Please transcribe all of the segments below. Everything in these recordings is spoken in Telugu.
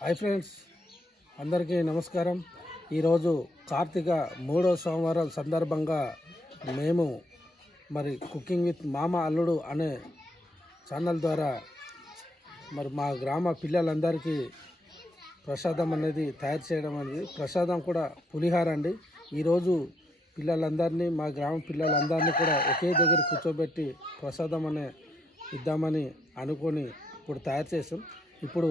హాయ్ ఫ్రెండ్స్ అందరికీ నమస్కారం. ఈరోజు కార్తీక మూడో సోమవారం సందర్భంగా మేము మరి కుకింగ్ విత్ మామ అల్లుడు అనే ఛానల్ ద్వారా మరి మా గ్రామ పిల్లలందరికీ ప్రసాదం అనేది తయారు చేయడం అనేది ప్రసాదం కూడా పులిహార అండి. ఈరోజు పిల్లలందరినీ మా గ్రామ పిల్లలందరినీ కూడా ఒకే దగ్గర కూర్చోబెట్టి ప్రసాదం అనే ఇద్దామని అనుకొని ఇప్పుడు తయారు చేసాం. ఇప్పుడు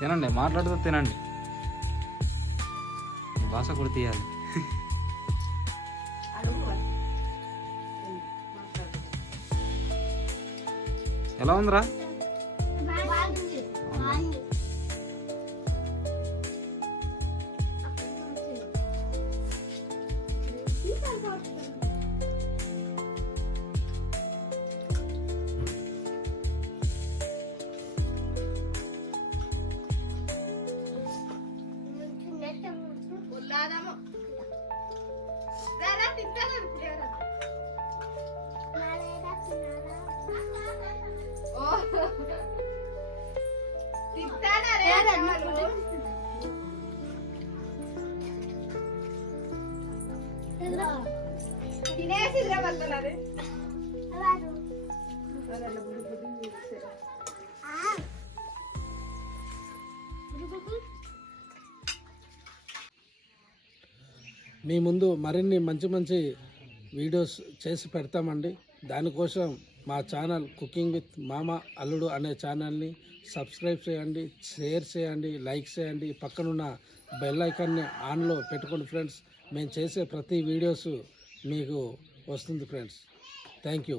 తినండి మాట్లాడుతూ తినండి. భాష కూడా తీయాలి. ఎలా ఉందిరా? ఉల్లాదము రారా తింటాను పులిహోర. ఓ తింటానా రే వాళ్ళు? తినేసి రే మీ ముందు మరిన్ని మంచి మంచి వీడియోస్ చేసి పెడతామండి. దానికోసం మా ఛానల్ కుకింగ్ విత్ మామ అల్లుడు అనే ఛానల్ని సబ్స్క్రైబ్ చేయండి షేర్ చేయండి లైక్ చేయండి. పక్కనున్న బెల్ ఐకాన్ని ఆన్లో పెట్టుకోండి ఫ్రెండ్స్. మేము చేసే ప్రతి వీడియోస్ మీకు వస్తుంది ఫ్రెండ్స్. Thank you.